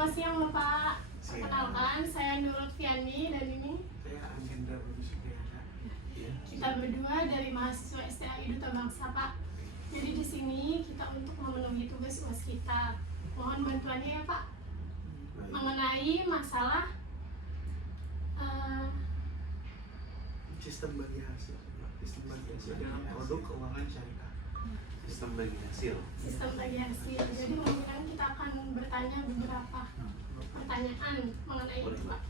Selamat siang Bapak. Siang. Perkenalkan, saya Nurul Fiani dan ini Saya Anggendra Bagusupriana. Ya. kita berdua dari mahasiswa STAI Duta Bangsa Pak. Jadi di sini kita untuk memenuhi tugas UAS kita. Mohon bantuannya ya Pak. Baik. Mengenai masalah Sistem bagi hasil. Sistem bagi hasil dalam produk keuangan syariah. Sistem bagi hasil. sistem bagi hasil. Jadi mungkin kita akan bertanya beberapa pertanyaan mengenai itu Pak.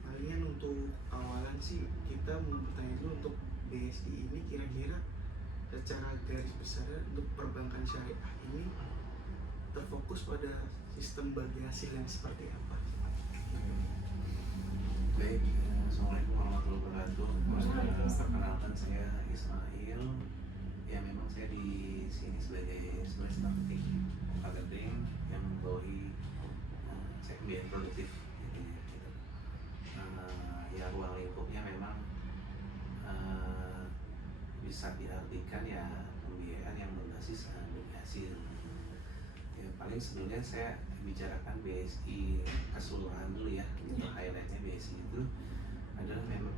Palingan untuk awalan sih kita mau bertanya dulu untuk BSI ini kira-kira secara garis besar untuk perbankan syariah ini terfokus pada sistem bagi hasil yang seperti apa? Baik, Assalamualaikum warahmatullahi wabarakatuh. Perkenalkan saya Ismail. Ya memang saya di sini sebagai marketing yang membawahi segmen pembiayaan produktif. Gitu. Ya ruang lingkupnya memang bisa diartikan ya pembiayaan yang berbasis bagi hasil. Ya, paling sebelumnya saya bicarakan BSI keseluruhan dulu ya. Highlightnya BSI itu adalah memang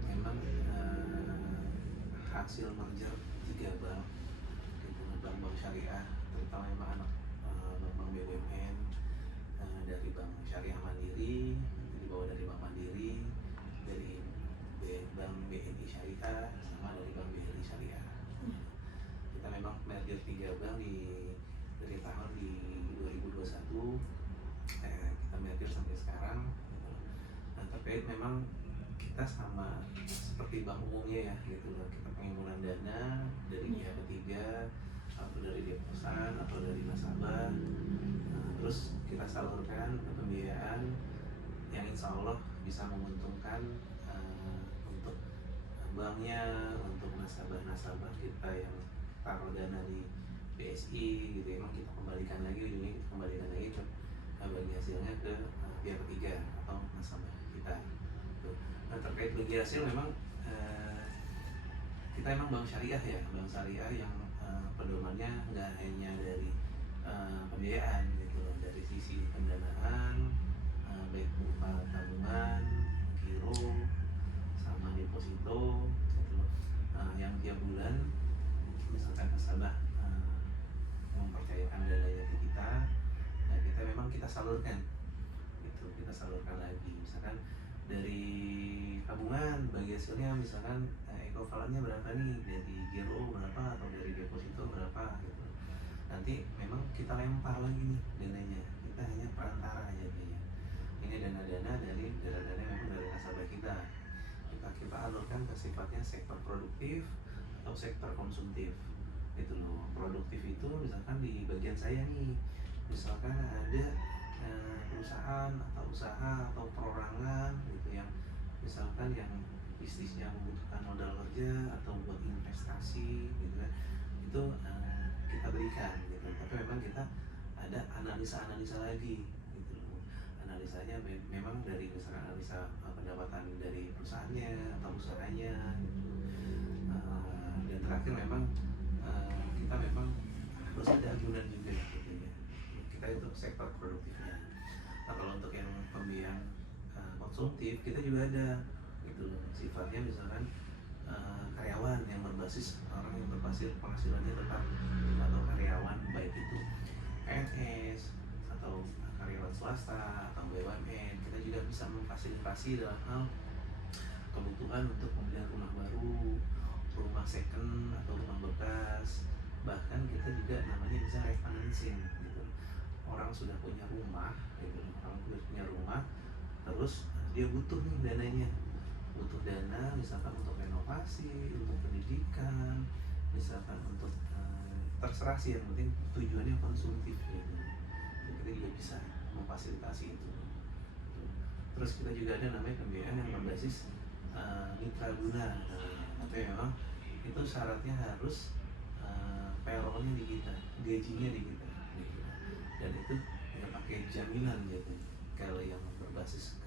hasil merger 3 bank, gitu, bank-bank syariah, terutama memang anak bank-bank BUMN dari Bank Syariah Mandiri, dibawa dari Bank Mandiri, dari Bank BNI Syariah, sama dari Bank BRI Syariah. Kita memang merger 3 bank dari tahun di 2021, kita merger sampai sekarang. Nah, terkait memang kita sama seperti bank umumnya ya, gitu loh. Kita pengumpulan dana dari pihak ketiga, atau dari deposan atau dari nasabah. Nah, terus kita salurkan ke pembiayaan yang insya Allah bisa menguntungkan untuk banknya, untuk nasabah-nasabah kita yang taruh dana di BSI gitu. Emang kita kembalikan lagi ke bagi hasilnya ke pihak ketiga atau nasabah kita. Nah, terkait bagi hasil memang kita emang bank syariah ya, bank syariah yang pedomannya nggak hanya dari pembiayaan gitu loh, dari sisi pendanaan baik berupa tabungan, giro, sama deposito gitu loh. Yang tiap bulan misalkan nasabah mempercayakan dananya ke kita, nah kita salurkan gitu, kita salurkan lagi misalkan dari tabungan bagi hasilnya misalkan ekuivalennya berapa nih, dari giro berapa atau dari deposito berapa gitu. Nanti memang kita lempar lagi nih dananya, kita hanya perantara aja dia. Ini dana-dana memang dari nasabah kita alurkan ke sifatnya sektor produktif atau sektor konsumtif gitu loh. Produktif itu misalkan di bagian saya nih, misalkan ada perusahaan atau usaha atau perorangan gitu yang misalkan yang bisnisnya membutuhkan modal kerja atau buat investasi gitu kan, itu kita berikan gitu. Tapi memang kita ada analisa lagi gitu loh. Analisanya memang dari misalkan analisa pendapatan dari perusahaannya atau usahanya gitu. Dan terakhir memang kita memang harus ada agunan juga gitu ya. Kita itu sektor produktifnya. Nah, kalau untuk yang pembiayaan konsumtif kita juga ada gitu loh. Sifatnya misalkan karyawan yang berbasis orang yang berbasis penghasilannya tetap atau karyawan baik itu PNS atau karyawan swasta atau BUMN, kita juga bisa memfasilitasi dalam hal kebutuhan untuk pembelian rumah baru, rumah second atau rumah bekas. Bahkan kita juga namanya bisa refinancing gitu. Orang sudah punya rumah gitu, terus dia butuh nih dananya, butuh dana misalkan untuk renovasi, untuk pendidikan, misalkan untuk terserah sih, yang penting tujuannya konsumtif gitu. Jadi kita juga bisa memfasilitasi itu. Terus kita juga ada namanya pembiayaan yang berbasis mitra guna, tapi memang itu syaratnya harus payrollnya di kita, gajinya di kita gitu. Dan itu nggak pakai jaminan gitu. Kalau yang berbasis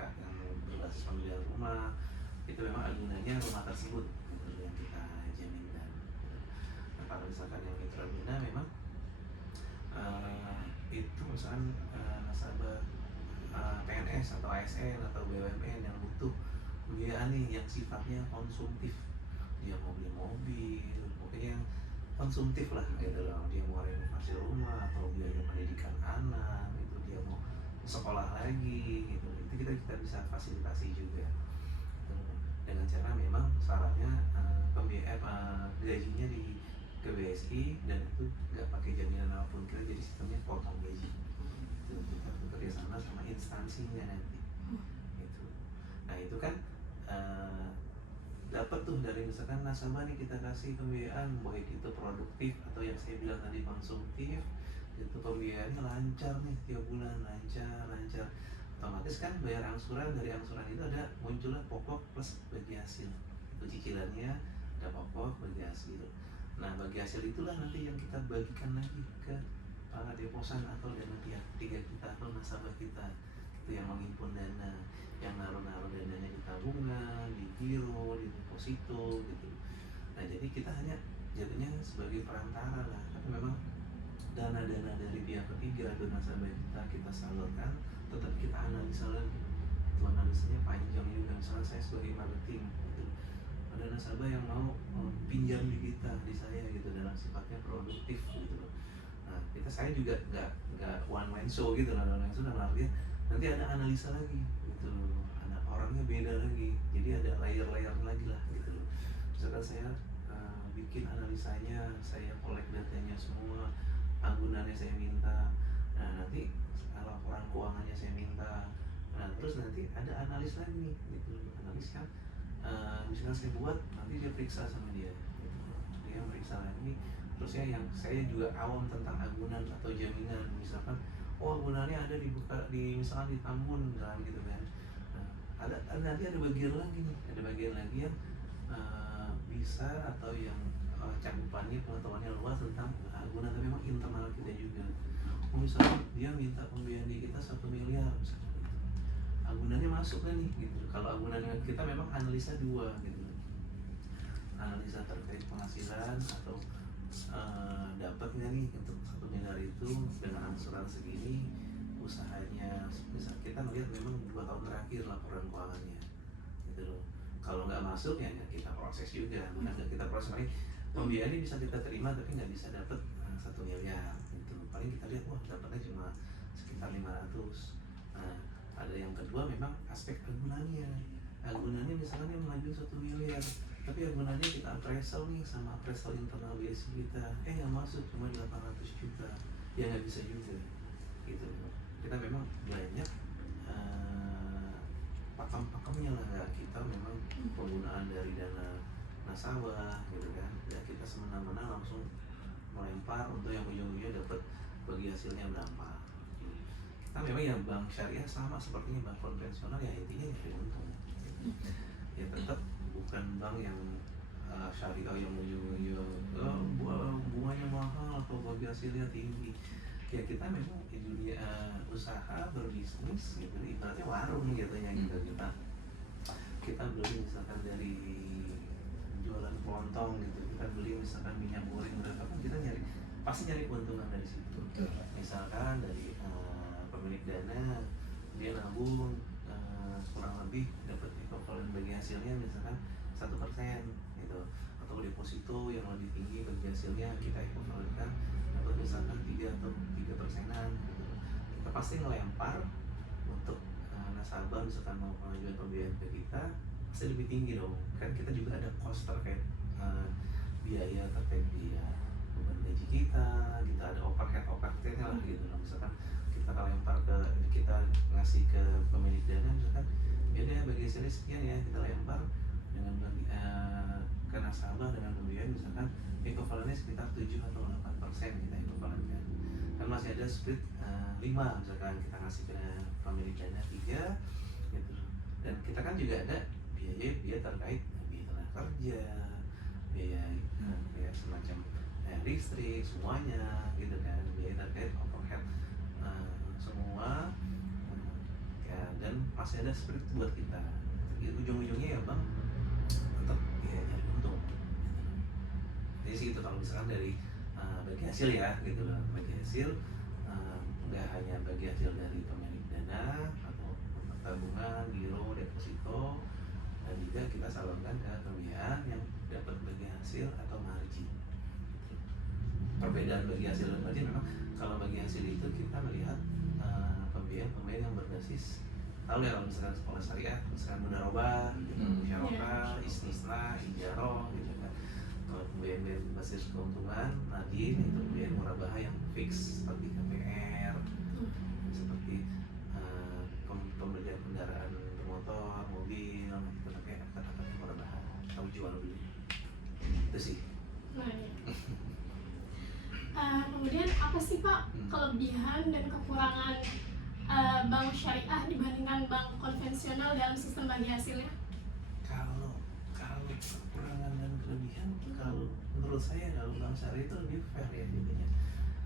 pembelian rumah itu memang agunannya rumah tersebut gitu, yang kita jaminkan. Nah, kalau misalkan yang mitra guna memang itu misalkan PNS atau ASN atau BUMN yang butuh pembiayaan nih yang sifatnya konsumtif, dia mau beli mobil, pokoknya yang konsumtif lah gitu loh, dia mau renovasi rumah atau biaya pendidikan anak, itu dia mau sekolah lagi gitu, itu kita bisa fasilitasi juga dengan cara memang syaratnya gajinya di ke BSI dan itu nggak pakai jaminan apapun, kita jadi sistemnya potong gaji itu kita bekerja sama sama instansinya nanti gitu. Nah itu kan dapat tuh dari misalkan nasabah nih, kita kasih pembiayaan baik itu produktif atau yang saya bilang tadi konsumtif, itu pembiayaannya lancar nih tiap bulan, lancar, otomatis kan bayar angsuran, dari angsuran itu ada muncullah pokok plus bagi hasil, itu cicilannya ada pokok bagi hasil. Nah bagi hasil itulah nanti yang kita bagikan lagi ke para deposan atau dana pihak ketiga kita atau nasabah kita, itu yang menghimpun dana, yang naruh dananya di tabungan, di giro, di deposito gitu. Nah jadi kita hanya jadinya sebagai perantara lah, tapi memang dana-dana dari pihak ketiga atau nasabah kita salurkan, tetap kita analisa lagi. Itu analisanya panjang juga. Misalnya saya sebagai marketing gitu, ada nasabah yang mau pinjam di kita, di saya gitu, dalam sifatnya produktif gitu loh. Nah saya juga nggak one man show gitu loh, one man show dalam artian nanti ada analisa lagi gitu loh, ada orangnya beda lagi, jadi ada layer lagi lah gitu loh. Misalkan saya bikin analisanya, saya collect datanya semua, agunannya saya minta, nah nanti laporan keuangannya saya minta, nah terus nanti ada analis lagi nih gitu, analis kan misalnya saya buat, nanti dia periksa sama dia gitu. Dia meriksa lagi, terus ya yang saya juga awam tentang agunan atau jaminan, misalkan oh agunannya ada di misalkan di Tambun kan gitu kan. Nah, nanti ada bagian lagi nih, ada bagian lagi yang bisa atau yang cakupannya pengetahuannya luas tentang agunan, tapi memang internal kita juga. Misalnya dia minta pembiayaan di kita 1 miliar misalnya gitu, agunannya masuk kan nih gitu. Kalau agunannya kita memang analisa 2 gitu, analisa terkait penghasilan atau dapat nggak nih untuk 1 miliar itu dengan angsuran segini, usahanya misal kita melihat memang 2 tahun terakhir laporan keuangannya gitu loh. Kalau nggak masuk ya nggak kita proses juga, nggak kita proses lagi. Pembiayaan ini bisa kita terima tapi nggak bisa dapat 1 miliar gitu. Paling kita lihat wah dapatnya cuma sekitar 500. Nah ada yang kedua memang aspek agunannya misalkan yang maju 1 miliar, tapi agunannya kita appraisal nih sama appraisal internal BSI kita, nggak masuk cuma 800 juta, ya nggak bisa juga gitu. Kita memang banyak pakem-pakemnya lah, kita memang penggunaan dari dana nasabah gitu kan, ya kita semena-mena langsung melempar untuk yang ujung-ujungnya dapat bagi hasilnya berapa. Kita memang yang bank syariah sama sepertinya bank konvensional, ya intinya nyari untung ya, tetap bukan bank yang syariah yang ujung-ujung bunganya mahal atau bagi hasilnya tinggi. Ya kita memang di dunia usaha berbisnis gitu, ibaratnya warung gitu ya gitu. Kita beli misalkan dari jualan kelontong gitu, kita beli misalkan minyak goreng berapa kan, kita pasti nyari keuntungan dari situ. Misalkan dari pemilik dana, dia nabung kurang lebih dapat equivalent bagi hasilnya misalkan 1% gitu, atau deposito yang lebih tinggi bagi hasilnya kita equivalentkan dapat misalkan 3 atau 3%-an gitu. Kita pasti ngelempar untuk nasabah misalkan mau pengajuan pembiayaan ke kita pasti lebih tinggi dong, kan kita juga ada cost terkait biaya terkait biaya beban gaji kita ada overhead-nya lah gitu. Nah, misalkan kita lempar kita ngasih ke pemilik dana misalkan ya deh bagi hasilnya sekian ya, kita lempar dengan ke nasabah dengan pembiayaan misalkan equivalennya sekitar 7 atau 8% kita equivalenkan, kan masih ada split 5 misalkan kita ngasih ke pemilik dana 3 gitu. Dan kita kan juga ada biaya terkait biaya tenaga kerja, biaya semacam listrik semuanya gitu kan, biaya terkait overhead semua ya, dan masih ada split buat kita. Ujung-ujungnya ya bang tetap ya nyari untung. Jadi sih itu kalau misalkan dari bagi hasil ya gitu lah, bagi hasil nggak hanya bagi hasil dari pemilik dana atau tabungan, giro, deposito, dan juga kita salurkan ke pembiayaan yang dapat bagi hasil atau margin. Perbedaan bagi hasil dan margin memang kalau bagi hasil itu kita melihat pembiayaan yang berbasis, tahu ya kalau misalkan sekolah syariah, misalkan mudarobah, gitu, musyarakah, istisna, ijaroh, gitu kan. Kalau pembiayaan berbasis keuntungan, margin itu pembiayaan murabahah yang fix seperti KPR, seperti pembelian kendaraan bermotor, mobil, itu pakai kata-kata murabahah atau jual beli. Itu sih. Nah, ya. Kemudian apa sih Pak kelebihan dan kekurangan bank syariah dibandingkan bank konvensional dalam sistem bagi hasilnya? Kalau kekurangan dan kelebihan, kalau menurut saya kalau bank syariah itu lebih fair ya jadinya.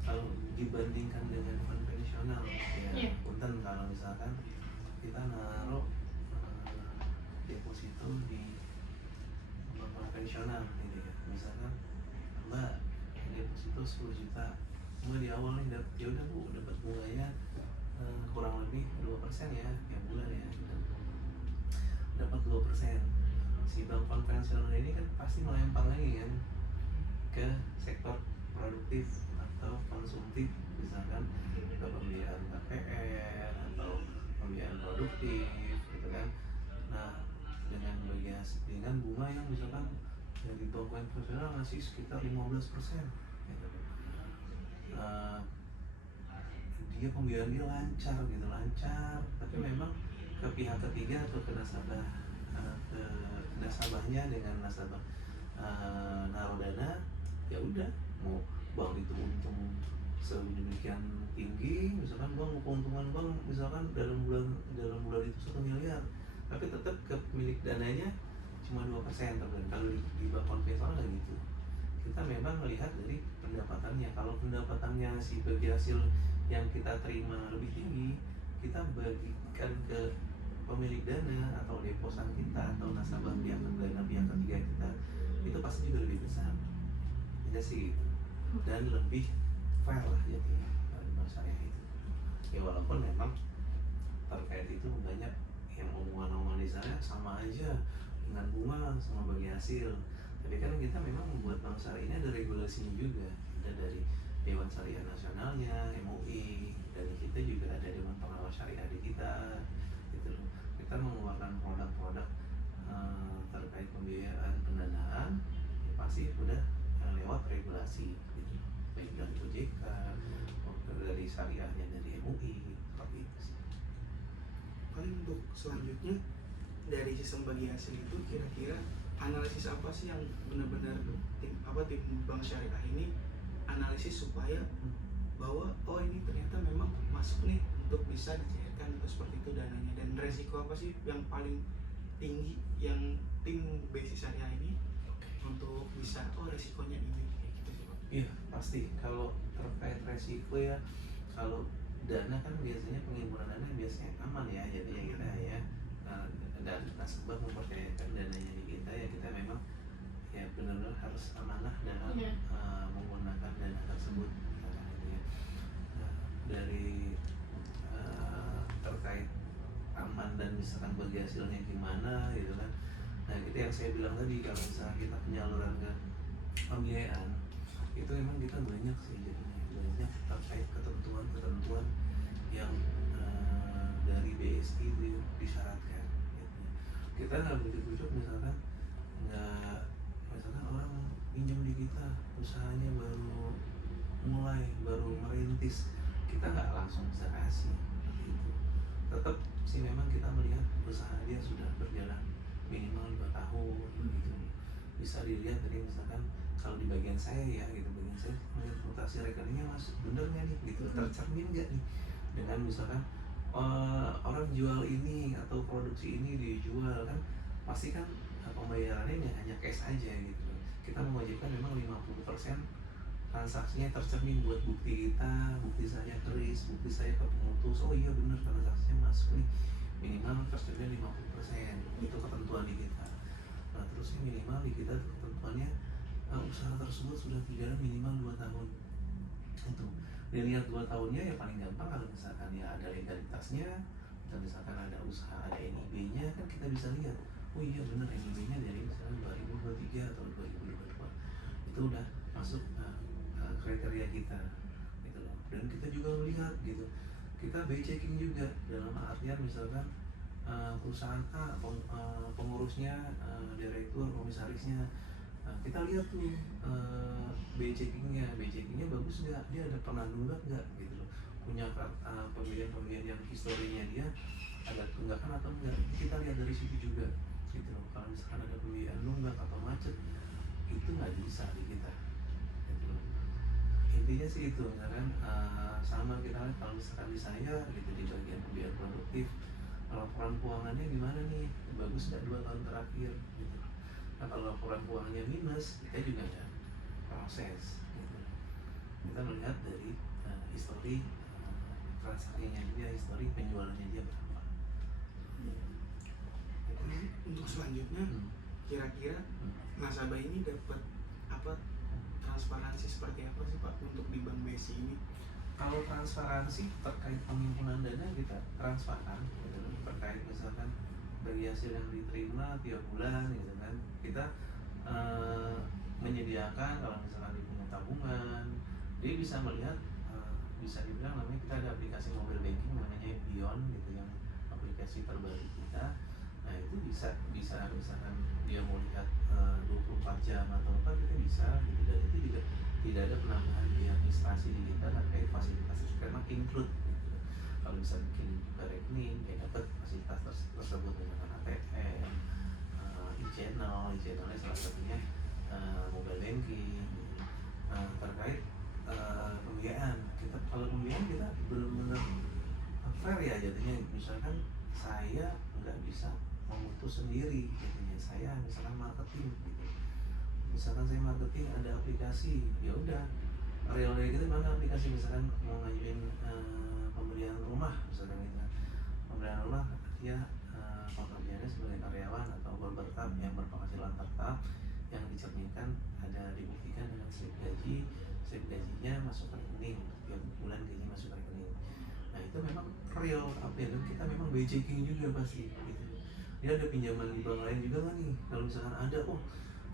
Kalau dibandingkan dengan konvensional ya, punten kalau misalkan kita naruh deposito di bank konvensional gitu ya, misalkan Mbak deposito 10 juta, Mbak di awal nih ya udah Bu dapat bunganya kurang lebih 2% ya tiap bulan ya, dapat 2%. Si bank konvensional ini kan pasti melempar lagi kan ke sektor produktif atau konsumtif, misalkan ke pembiayaan KPR atau pembiayaan produktif gitu kan. Nah dengan bunga yang misalkan dari bank konvensional ngasih sekitar 15% gitu. Dia pembiayaan dia lancar, tapi memang ke pihak ketiga atau ke nasabahnya dengan nasabah naruh dana, ya udah mau bank itu untung sedemikian tinggi, misalkan bank keuntungan bank misalkan dalam bulan itu 1 miliar, tapi tetap ke pemilik dananya cuma 2%. Kalau di bank konvensional nggak gitu. Kita memang melihat dari pendapatannya. Kalau pendapatannya si bagi hasil yang kita terima lebih tinggi, kita bagikan ke pemilik dana atau deposan kita atau nasabah pihak ketiga kita, itu pasti juga lebih besar. Tidak sih gitu. Dan lebih fair lah jadinya dari bank syariah itu. Ya walaupun memang terkait itu banyak yang omongan-omongan di sana sama aja dengan bunga sama bagi hasil. Tapi kan kita memang membuat bank syariah ini ada regulasinya juga, ada dari Dewan Syariah Nasionalnya, MUI, dan kita juga ada Dewan Pengawas Syariah di kita, gitu loh. Kita mengeluarkan produk-produk terkait pembiayaan pendanaan, ya pasti udah lewat regulasi, gitu. Baik dari OJK, dari syariahnya dari MUI, seperti itu sih. Paling untuk selanjutnya dari sistem bagi hasil itu kira-kira analisis apa sih yang benar-benar tim bank syariah ini analisis supaya bahwa oh ini ternyata memang masuk nih untuk bisa dicairkan atau seperti itu dananya, dan resiko apa sih yang paling tinggi yang tim basis syariah ini untuk bisa resikonya ini kayak gitu sih Pak. Iya pasti kalau terkait resiko ya, kalau dana kan biasanya pengimbunan dana biasanya aman ya jadinya kita ya, dan nasabah mempercayakan dananya di kita ya, kita memang ya benar-benar harus amanah dalam menggunakan dana tersebut. Nah, dari terkait aman dan misalkan bagi hasilnya gimana gitu kan. Nah itu yang saya bilang tadi, kalau misalnya kita penyaluran ke pembiayaan itu memang kita banyak sih jadinya, banyak terkait ketentuan yang dari BSI itu disyaratkan gitu. Kita nggak bujuk-bujuk misalkan orang pinjam di kita, usahanya baru merintis, kita nggak langsung bisa kasih gitu. Tetap sih memang kita melihat usaha dia sudah berjalan minimal 2 tahun gitu. Bisa dilihat dari misalkan kalau di bagian saya ya gitu, bagian saya melihat mutasi rekeningnya Mas bener nggak nih gitu, tercermin nggak nih dengan misalkan orang jual ini atau produksi ini dijual, kan pasti kan pembayarannya nggak hanya cash aja gitu. Kita mewajibkan memang 50% transaksinya tercermin buat bukti kita, bukti saya keris, bukti saya ke pemutus, oh iya bener transaksinya masuk nih, minimal tercermin 50%, itu ketentuan di kita. Nah terusnya minimal di kita ketentuannya usaha tersebut sudah berjalan minimal 2 tahun. Itu dilihat 2 tahunnya ya paling gampang kalau misalkan ya ada legalitasnya, Dan misalkan ada usaha, ada NIB-nya kan kita bisa lihat, oh iya benar NIB-nya dari misalnya 2023 atau 2022 itu udah masuk kriteria kita gitu loh. Dan kita juga melihat gitu, kita by checking juga dalam artian misalkan perusahaan A, pengurusnya, direktur, komisarisnya, kita lihat tuh by checkingnya bagus nggak, dia ada pernah nunggak nggak gitu loh, punya pemilihan yang historinya dia ada tunggakan atau enggak, kita lihat dari situ juga gitu loh. Kalau misalkan ada pembiayaan nunggak atau macet itu nggak bisa di kita gitu loh. Intinya sih itu misalkan sama kita lihat kalau misalkan di saya gitu di bagian pembiayaan produktif, laporan keuangannya gimana nih, bagus nggak 2 tahun terakhir gitu. Nah kalau laporan keuangannya minus, kita juga ada proses gitu. Kita melihat dari histori transaksinya dia, histori penjualannya dia berapa. Untuk selanjutnya kira-kira nasabah ini dapat apa, transparansi seperti apa sih Pak untuk di Bank BSI ini? Kalau transparansi terkait penghimpunan dana kita transparan gitu, terkait misalkan dari hasil yang diterima tiap bulan gitu kan, kita menyediakan kalau misalkan dia punya tabungan, dia bisa melihat, bisa dibilang namanya kita ada aplikasi mobile banking namanya Beyond gitu, yang aplikasi terbaru kita. Nah itu bisa misalkan dia mau lihat 24 jam atau apa, kita bisa gitu. Dan itu juga tidak ada penambahan biaya administrasi di kita terkait fasilitas karena include gitu. Kalau bisa bikin buka rekening, ya dapat fasilitas tersebut dengan ATM, e-channelnya salah satunya mobile banking gitu. Terkait pembiayaan, kita kalau pembiayaan kita benar-benar fair ya jadinya. Misalkan saya nggak bisa memutus sendiri jadinya, saya misalkan marketing gitu, misalkan saya marketing ada aplikasi, ya udah realnya kita mana aplikasi, misalkan mau ngajuin pembelian rumah misalkan gitu, pembelian rumah dia pekerjaannya sebagai karyawan atau berbertap yang berpenghasilan tetap yang dicerminkan ada dibuktikan dengan slip gajinya masuk rekening, tiap bulan gaji masuk rekening. Nah itu memang real update, dan kita memang by checking juga pasti gitu. Dia ada pinjaman di bank lain juga nggak nih, kalau misalkan ada, oh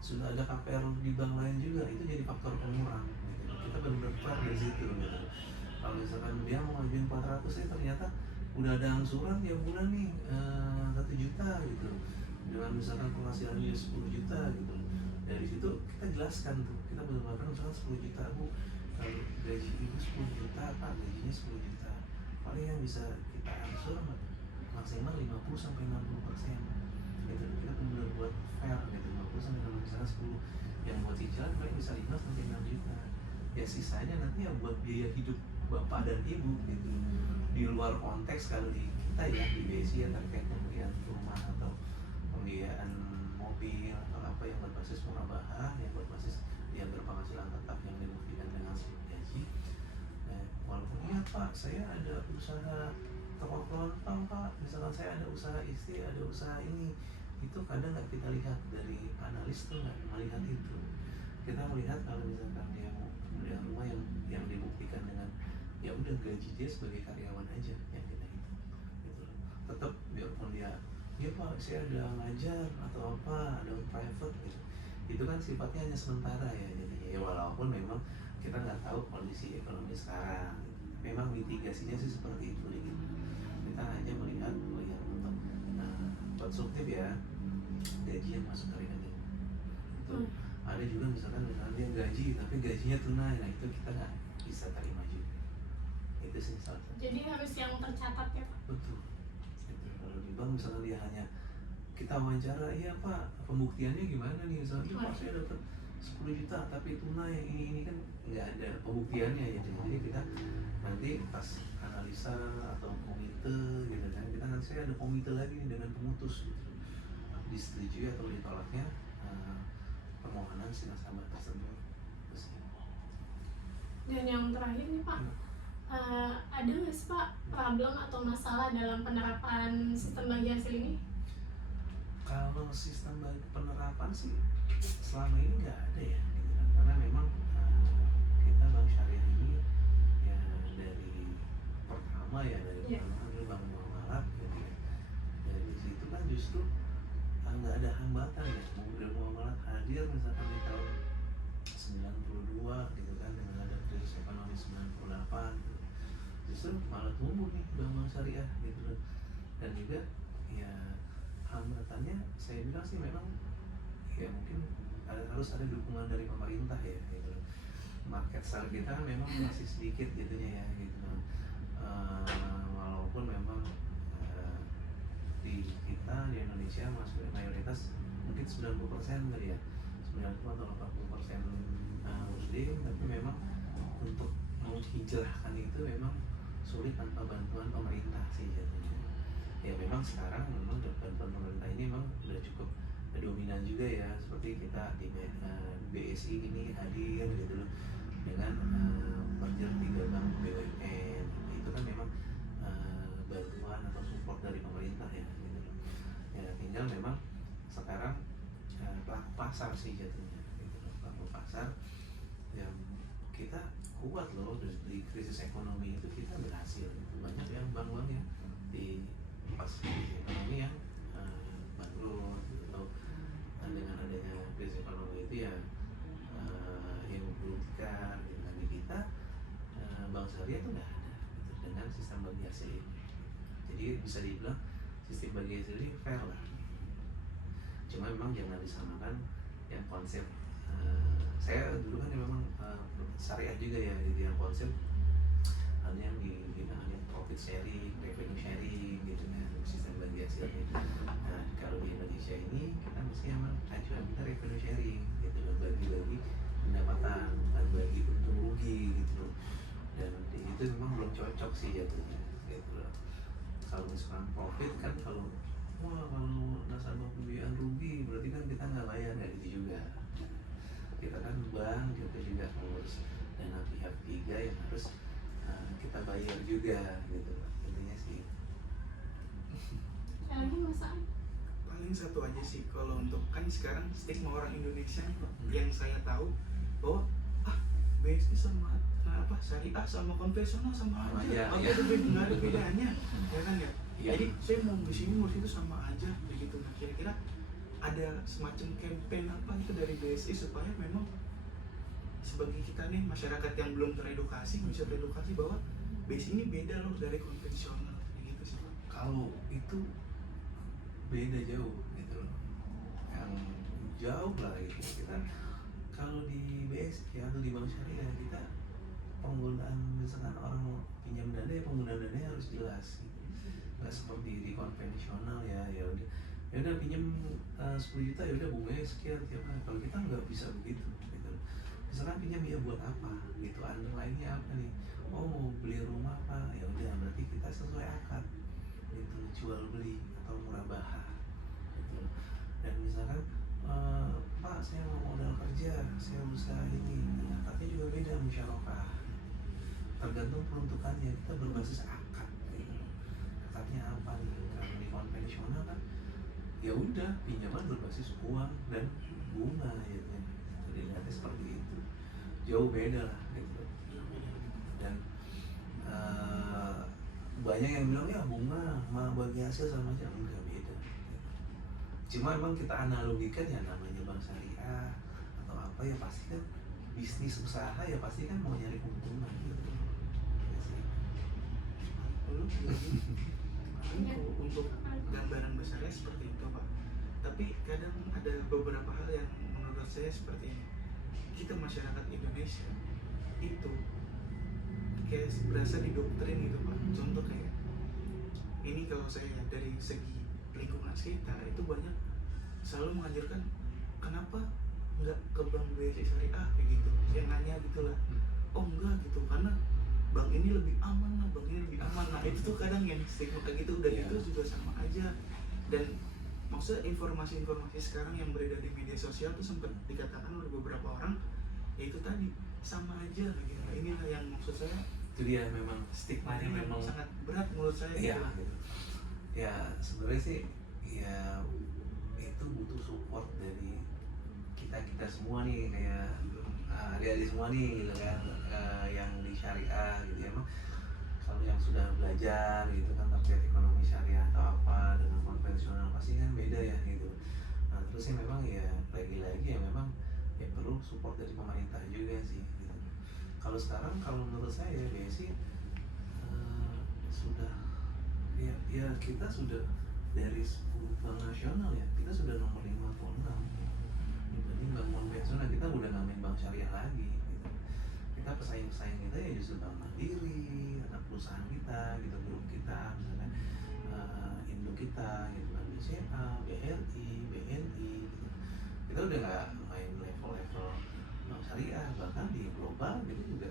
sudah ada KPR di bank lain juga, itu jadi faktor pengurang gitu. Kita benar-benar fair dari situ gitu. Kalau misalkan dia mau ngajuin 400 ternyata udah ada angsuran tiap bulan nih 1 juta gitu, dengan misalkan penghasilan dia 10 juta gitu. Dari situ kita jelaskan tuh, kita benar-benar misalkan 10 juta bu, kalau gaji ibu 10 juta pak, gajinya 10 juta, paling yang bisa kita angsur maksimal 50-60% gitu. Kita benar-benar buat fair gitu, 50-60%, misalnya 10 yang buat cicilan paling bisa 5-6 juta, ya sisanya nanti ya buat biaya hidup bapak dan ibu gitu. Di luar konteks kalau di kita ya di BSI ya terkait pembelian rumah atau pembiayaan mobil atau apa yang berbasis murabahah, yang berbasis dia berpenghasilan tetap yang dibuktikan dengan slip gaji. Walaupun iya pak, saya ada usaha toko kelontong pak, misalkan saya ada usaha istri, ada usaha ini, itu kadang nggak kita lihat dari analis tuh nggak melihat itu. Kita melihat kalau misalkan dia mau pembelian rumah yang dibuktikan dengan ya udah gaji dia sebagai karyawan aja yang kita hitung gitu loh. Tetap biarpun dia ya pak saya ada ngajar atau apa, ada private gitu, itu kan sifatnya hanya sementara ya jadinya ya, walaupun memang kita nggak tahu kondisi ekonomi sekarang gitu. Memang mitigasinya sih seperti itu gitu. Kita hanya melihat untuk konsumtif ya, gaji yang masuk ke rekening itu. Ada juga misalkan dia gaji tapi gajinya tunai, nah itu kita nggak bisa terima juga. Itu sih salah satu. Jadi harus yang tercatat ya Pak? Betul. Gitu. Kalau di bank misalnya dia hanya kita wawancara, iya pak pembuktiannya gimana nih, misalnya pak saya dapat 10 juta tapi tunai ini kan nggak ada pembuktiannya ya. Jadi kita nanti pas analisa atau komite gitu kan, kita nanti saya ada komite lagi nih dengan pemutus gitu, disetujui atau ditolaknya permohonan si nasabah tersebut. Dan yang terakhir nih Pak, ada nggak sih Pak problem atau masalah dalam penerapan sistem bagi hasil ini? Kalau sistem penerapan sih selama ini nggak ada ya gitu kan. Karena memang kita bank syariah ini ya dari pertama ya dari pertama dulu bank muamalat gitu. justru nggak ada hambatan ya, mobil muamalat hadir misalkan di tahun 92 gitu kan, dengan ada krisis ekonomi 98 gitu. Justru malah tumbuh nih bank-bank syariah gitu loh. Dan juga ya hambatannya saya bilang sih memang ya mungkin harus ada dukungan dari pemerintah ya gitu loh. Market share kita memang masih sedikit gitunya ya gitu loh. Walaupun memang di kita di Indonesia masih mayoritas mungkin 90% kali ya, 90 atau 80% muslim, tapi memang untuk menghijrahkan itu memang sulit tanpa bantuan pemerintah sih jatuhnya. Ya memang sekarang memang bantuan pemerintah ini memang sudah cukup dominan juga ya, seperti kita di BSI ini hadir gitu loh dengan merger 3 bank BUMN, itu kan memang bantuan atau support dari pemerintah ya gitu loh. Ya tinggal memang sekarang pelaku pasar sih jatuhnya gitu loh, pelaku pasar yang kita kuat loh di krisis ekonomi itu, kita berhasil gitu. Banyak yang bank-bank yang di pas krisis ekonomi yang bangkrut gitu loh. Dengan adanya krisis ekonomi itu ya yang membuktikan dengan di kita bank syariah itu nggak ada gitu, dengan sistem bagi hasil ini. Jadi bisa dibilang sistem bagi hasil ini fair lah. Cuma memang jangan disamakan yang konsep saya dulu kan memang syariah juga ya, gitu, yang konsep hanya yang hanya profit sharing, revenue sharing gitu ya, sistem bagi hasilnya. Nah kalau di Indonesia ini kita mesti emang acuan kita revenue sharing gitu loh, bagi-bagi pendapatan, bagi untung rugi gitu loh. Dan itu memang belum cocok sih jatuhnya gitu loh. Kalau misalkan profit kan, kalau nasabah pembiayaan rugi berarti kan kita nggak bayar, nggak gitu juga. Kita kan bank, kita juga mengurus dana pihak ketiga yang harus kita bayar juga gitu intinya sih. Ada lagi masalah? Paling satu aja sih, kalau untuk kan sekarang stigma orang Indonesia nih Pak, yang saya tahu bahwa BSI sama syariah sama konvensional sama aja, ya. nggak ada bedanya ya kan ya. Ya. Jadi saya mau di sini mau situ sama aja begitu. Nah kira-kira ada semacam campaign apa gitu dari BSI supaya memang sebagai kita nih masyarakat yang belum teredukasi bisa teredukasi bahwa BSI ini beda loh dari konvensional gitu sih Pak. Kalau itu beda jauh gitu loh, yang jauh lah gitu. Kita kalau di BSI atau di bank syariah kita penggunaan misalkan orang pinjam dana ya penggunaan dananya harus jelas gitu. Nggak seperti di konvensional ya udah pinjam 10 juta ya udah bunganya sekian tiap hari. Kalau kita nggak bisa begitu gitu. Misalkan pinjam ya buat apa gitu, underline-nya apa nih, oh mau beli rumah apa, ya udah berarti kita sesuai akad gitu, jual beli atau murabahah gitu. Dan misalkan Pak saya mau modal kerja, saya usaha ini, akadnya juga beda, musyarakah, tergantung peruntukannya, kita berbasis akad gitu. Akadnya apa nih? Kalau di konvensional kan ya udah pinjaman berbasis uang dan bunga gitu. Jadi nanti seperti itu, jauh beda lah gitu. Dan banyak yang bilang ya bunga bagi hasil sama aja, enggak, beda gitu. Cuma emang kita analogikan ya namanya bank syariah atau apa ya pasti kan bisnis usaha ya pasti kan mau nyari keuntungan gitu. Ya sih. Untuk gambaran besarnya seperti itu Pak. Tapi kadang ada beberapa hal yang menurut saya seperti ini. Kita masyarakat Indonesia itu kayak berasa didoktrin gitu Pak. Contoh kayak ini, kalau saya dari segi lingkungan sekitar itu banyak selalu mengajarkan kenapa nggak ke bank BSI syariah kayak gitu, yang nanya gitulah. Oh enggak gitu, karena bank ini lebih aman lah, bank ini lebih aman. Nah itu tuh kadang yang stigma kayak gitu, udah itu juga sama aja. Dan maksudnya informasi-informasi sekarang yang beredar di media sosial tuh sempat dikatakan oleh beberapa orang ya itu tadi sama aja gitu. Inilah yang maksud saya, Itu dia memang stigmanya memang sangat berat menurut saya iya gitu. gitu. Ya sebenarnya sih ya itu butuh support dari kita semua nih, kayak adik-adik semua nih gitu kan, yang di syariah gitu ya. Emang kalau yang sudah belajar gitu kan terkait ekonomi syariah atau apa dengan konvensional pasti kan berbeda ya gitu. Nah terusnya memang ya lagi-lagi ya memang ya perlu support dari pemerintah juga sih gitu. Kalau sekarang kalau menurut saya BSI sudah ya kita sudah dari 10 bank nasional ya kita sudah nomor 5 atau 6 dibanding bank konvensional. Kita udah nggak main bank syariah lagi gitu. Kita pesaing kita ya justru Bank Mandiri, anak perusahaan kita gitu, grup kita misalnya Indo kita gitu, Bank BCA, BRI, BNI gitu. Kita udah nggak main level-level bank syariah, bahkan di global gitu juga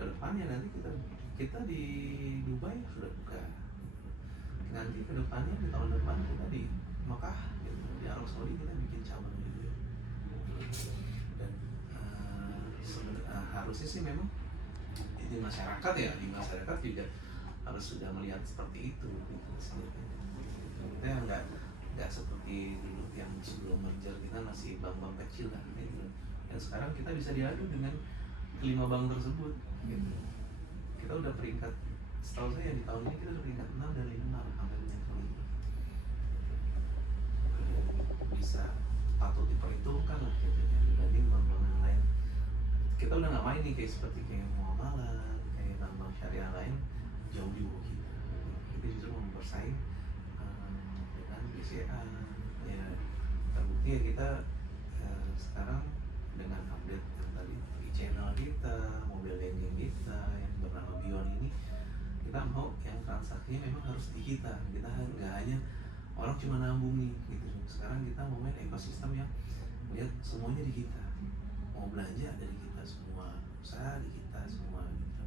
ke depannya nanti kita di Dubai sudah buka, nanti ke depannya di tahun depan kita di Mekah gitu, di Arab Saudi kita bikin cabang juga. Dan harusnya sih memang di masyarakat juga harus sudah melihat seperti itu gitu sih. Kita nggak seperti dulu yang sebelum merger kita masih bank-bank kecil kan gitu. Dan sekarang kita bisa diadu dengan 5 bank tersebut gitu. Kita udah peringkat, setahu saya di tahun ini kita udah peringkat 6 dan 5 hampir menyentuh. Bisa patut diperhitungkan lah gitu ya, dibanding bank-bank yang lain. Kita udah nggak main nih kayak seperti kayak Muamalah, kayak bank-bank syariah lain jauh di bawah kita. Kita justru mau bersaing dengan BCA ya. Terbukti ya kita sekarang dengan update yang tadi di channel kita, mobile banking kita yang bernama Bion ini, kita mau yang transaksinya memang harus di kita nggak hanya orang cuma nabung nih gitu. Sekarang kita mau main ekosistem yang lihat semuanya di kita, mau belanja dari kita semua, usaha di kita semua gitu.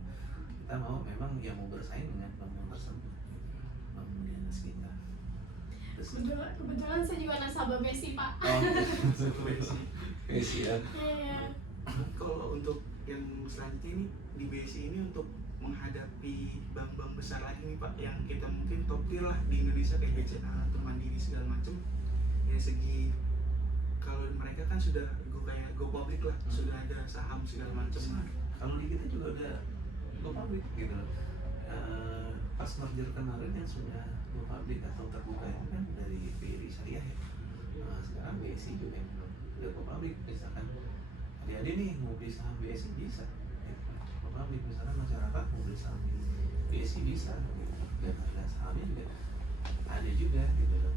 Kita mau memang yang mau bersaing dengan bank tersebut gitu, bank di atas kita. Kebetulan saya juga nasabah BSI, Pak. BSI ya. Iya. Kalau untuk yang selanjutnya ini di BSI ini untuk menghadapi bank-bank besar lagi nih Pak, yang kita mungkin top tier lah di Indonesia kayak BCA atau Mandiri segala macem. Dari segi kalau mereka kan sudah go public lah, sudah ada saham segala macem. Kalau di kita juga udah go public gitu. Pas merger kemarin yang sudah go public atau terbuka itu kan dari BRI Syariah ya. Sekarang BSI juga yang udah go public. Misalkan adik-adik nih mau beli saham BSI bisa gitu. Go public, misalkan masyarakat mau beli saham BSI bisa gitu. Dan harga sahamnya juga ada juga gitu loh.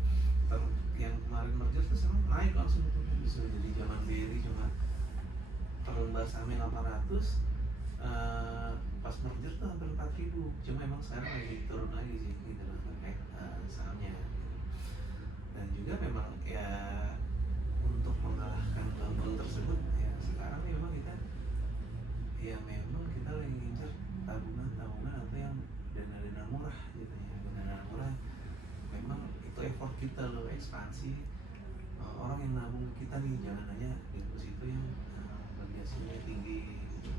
Yang kemarin merger tuh sekarang naik langsung itu, bisa jadi zaman BRI cuma per lembar sahamnya 800, pas merger tuh hampir 4.000, cuma emang sekarang lagi turun lagi sih gitu loh sahamnya gitu. Dan juga memang ya untuk mengalahkan bank tersebut ya sekarang memang kita lagi ngincer tabungan atau yang dana murah gitu ya. Dana murah memang itu effort kita loh, ekspansi orang yang nabung kita nih, jangan hanya deposito yang bagasinya tinggi gitu.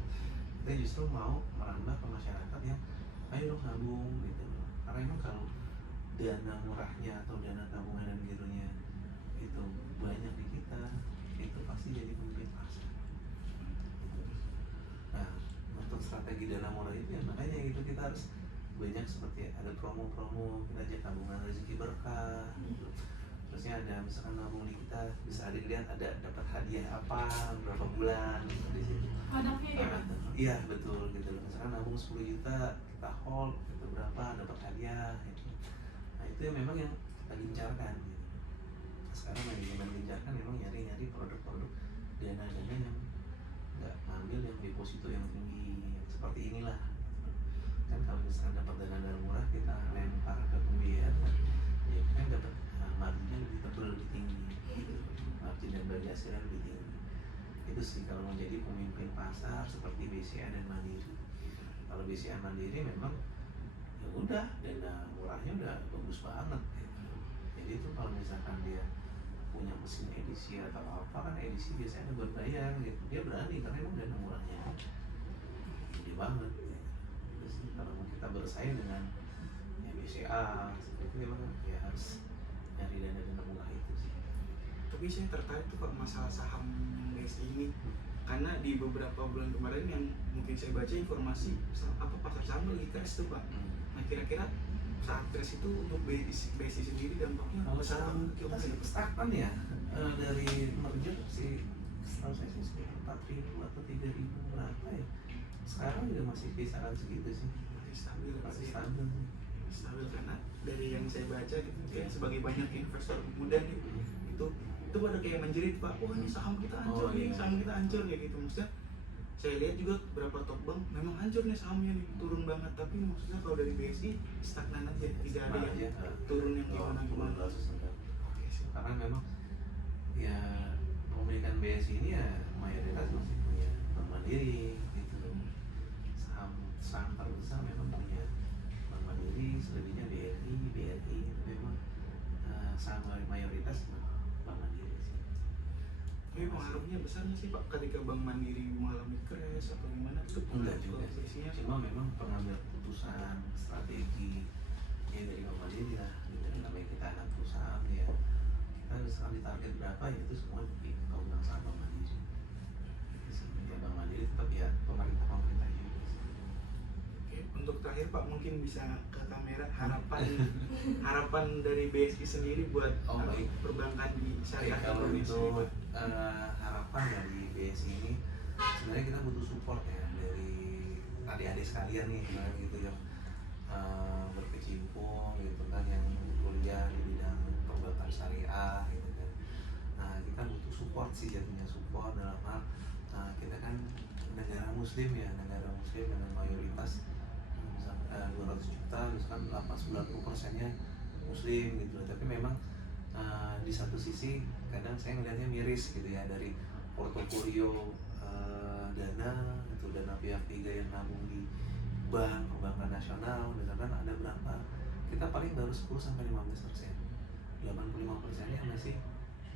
Kita justru mau merambah ke masyarakat yang ayo dong nabung gitu loh. Karena emang kalau dana murahnya atau dana tabungan dan gironya itu banyak di kita, itu pasti jadi pemimpin pasar gitu. Nah untuk strategi dana murah itu ya makanya itu kita harus banyak seperti ada promo-promo, kita aja tabungan rezeki berkah gitu. Terusnya ada misalkan nabung di kita bisa ada lihat ada dapat hadiah apa berapa bulan gitu di situ. Produknya ya, Pak? Iya betul gitu loh. Misalkan nabung 10 juta kita hold itu berapa dapat hadiah gitu. Nah itu yang memang yang kita gencarkan gitu. Nah, sekarang lagi zaman gencarkan memang nyari produk-produk dana-dana yang nggak ngambil yang deposito yang tinggi seperti inilah. Kan kalau misalkan dapat dana murah kita lempar ke pembiayaan ya kan dapat marginnya lebih tebal, lebih tinggi gitu. Margin dan bagasinya lebih tinggi. Itu sih kalau mau jadi pemimpin pasar seperti BCA dan Mandiri. Kalau BCA Mandiri memang ya udah dana murahnya udah bagus banget gitu. Jadi itu kalau misalkan dia punya mesin edisi atau apa kan edisi biasanya ada berbayar gitu, dia berani karena emang dana murahnya gede banget gitu. Terus kalau mau kita bersaing dengan ya BCA seperti itu memang ya harus nyari dana murah itu sih. Tapi saya tertarik tuh Pak masalah saham BSI ini, karena di beberapa bulan kemarin yang mungkin saya baca informasi pasar saham lagi crash tuh Pak. Nah kira-kira saat crash itu untuk BSI sendiri dampaknya Kalau besar sekarang banget kita sih stagnan ya, dari merger sih setahu saya sih sekitar 4.000 atau 3.000 berapa ya. Sekarang juga masih kisaran segitu sih, masih stabil masih pasti ya. stabil. Stabil karena dari yang saya baca gitu kayak sebagai banyak investor muda nih itu pada kayak menjerit Pak, wah ini saham kita hancur nih, saham kita hancur kayak gitu. Maksudnya saya lihat juga beberapa top bank memang hancur nih sahamnya nih, turun banget, tapi maksudnya kalau dari BSI stagnan aja, tidak ada yang turun yang gimana. Oke sih. Karena memang ya pemilikan BSI ini ya mayoritas masih punya Bank Mandiri gitu. Saham terbesar memang punya Bank Mandiri, selebihnya BRI memang saham mayoritas Bank Mandiri sih. Tapi pengaruhnya besar nggak sih Pak ketika Bank Mandiri mengalami crash atau gimana? Itu Enggak juga sih, BSI-nya cuma memang pengambil keputusan strategi ya dari Bank Mandiri lah gitu. Namanya kita anak perusahaan ya, kita sekali target berapa ya itu semua dipegang sama Bank Mandiri. Ya Bank Mandiri tetap ya pemerintah juga sih. Oke, untuk terakhir Pak mungkin bisa ke kamera harapan dari BSI sendiri buat baik. perbankan di syariah Kalau Indonesia. untuk harapan dari BSI ini sebenarnya kita butuh support ya dari adik-adik sekalian nih gitu yang berkecimpung gitu kan, yang kuliah di bidang perbankan syariah gitu kan. Nah kita butuh support sih, jadinya support dalam hal kita kan negara muslim ya, negara muslim dengan mayoritas 200 juta, misalkan 80-90%-nya muslim gitu. Tapi memang di satu sisi kadang saya melihatnya miris gitu ya, dari portofolio dana itu, dana pihak ketiga yang nabung di bank perbankan nasional misalkan ada berapa, kita paling baru 10-15%, 85%-nya masih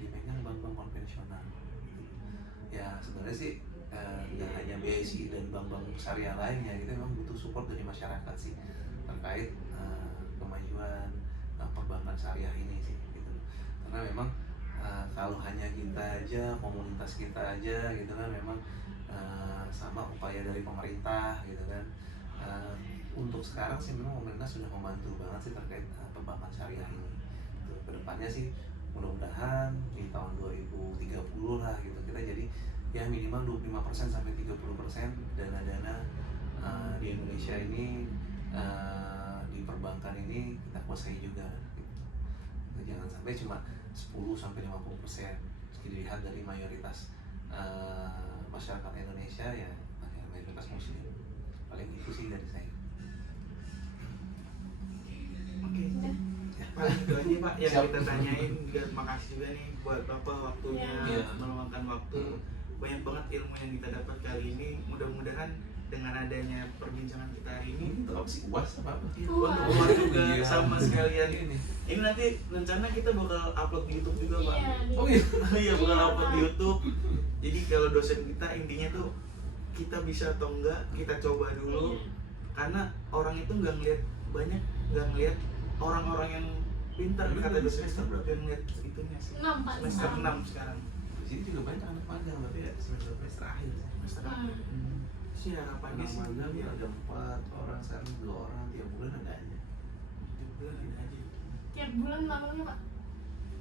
dipegang bank-bank konvensional gitu. Ya sebenarnya sih nggak hanya BSI dan bank-bank syariah lainnya, kita memang butuh support dari masyarakat sih terkait kemajuan perbankan syariah ini sih gitu. Karena memang kalau hanya kita aja, komunitas kita aja gitu kan, memang sama upaya dari pemerintah gitu kan. Untuk sekarang sih memang pemerintah sudah membantu banget sih terkait perbankan syariah ini. Kedepannya sih mudah-mudahan di tahun 2030 lah gitu kita jadi ya minimal 25% sampai 30% dana-dana di Indonesia ini di perbankan ini kita kuasai juga gitu. Jangan sampai cuma 10 sampai 50% dilihat dari mayoritas masyarakat Indonesia ya mayoritas muslim. Paling itu sih dari saya. Oke. Paling itu aja Pak yang kita tanyain, dan makasih juga nih buat Bapak waktunya meluangkan waktu. Banyak banget ilmu yang kita dapat kali ini. Mudah-mudahan dengan adanya perbincangan kita hari ini Itu apa sih, UAS apa? untuk keluar juga sama sekalian ini. Ini nanti rencana kita bakal upload di YouTube juga Pak. Oh iya. Iya bakal upload di YouTube. Jadi kalau dosen kita intinya tuh kita bisa atau enggak kita coba dulu. Karena orang itu nggak ngeliat orang-orang yang pintar kata dosen itu berarti ngeliat itunya sih. 6 Pak. Semester 6 sekarang. Di sini juga banyak anak magang, tapi ya semester akhir sih. Semester akhir. Sih harapannya Anak sih magang ya ada 4 orang, sekarang 2 orang, tiap bulan ada aja. tiap bulan ada aja. Tiap bulan magangnya Pak.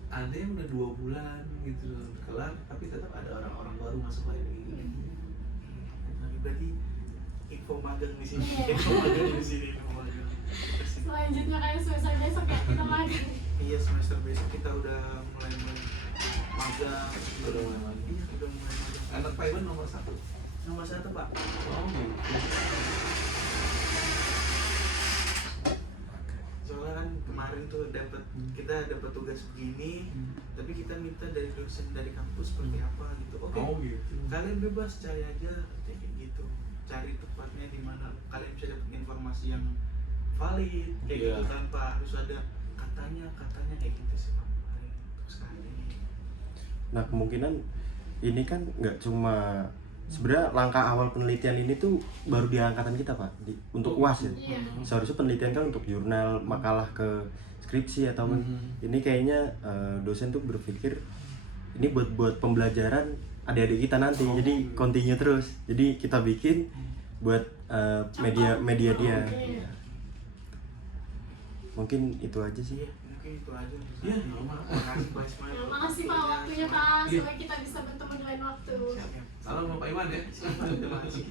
Ada yang udah 2 bulan gitu kelar, tapi tetap ada orang-orang baru masuk lagi. Berarti info magang di sini. Iya. Info magang di sini. Selanjutnya kayak semester besok ya kita magang. Iya semester besok kita udah mulai magang. Udah mulai magang. Iya udah mulai magang. Anak Paiwan nomor 1. Nomor 1 Pak. Oh gitu. Soalnya kan kemarin tuh kita dapat tugas begini, tapi kita minta dari dosen dari kampus seperti apa gitu. Oke. Oh gitu. Kalian bebas cari aja kayak gitu. Cari tepatnya di mana kalian bisa dapat informasi yang valid kayak Iya. gitu tanpa harus ada katanya kayak gitu sih Pak. Terus kali ini. Nah kemungkinan ini kan nggak cuma sebenarnya langkah awal penelitian ini tuh baru di angkatan kita Pak untuk UAS ya. Iya. Seharusnya penelitian kan untuk jurnal, makalah ke skripsi atau ini kayaknya dosen tuh berpikir ini buat pembelajaran adik-adik kita nanti, jadi continue terus. Jadi kita bikin buat media dia. Iya. Mungkin itu aja sih. Iya, mungkin itu aja. Iya, normal. Makasih Pak Ismail. Ya, makasih Pak waktunya Pak, semoga kita bisa bertemu di lain waktu. Siap. Salam Pak Iwan ya. Terima kasih.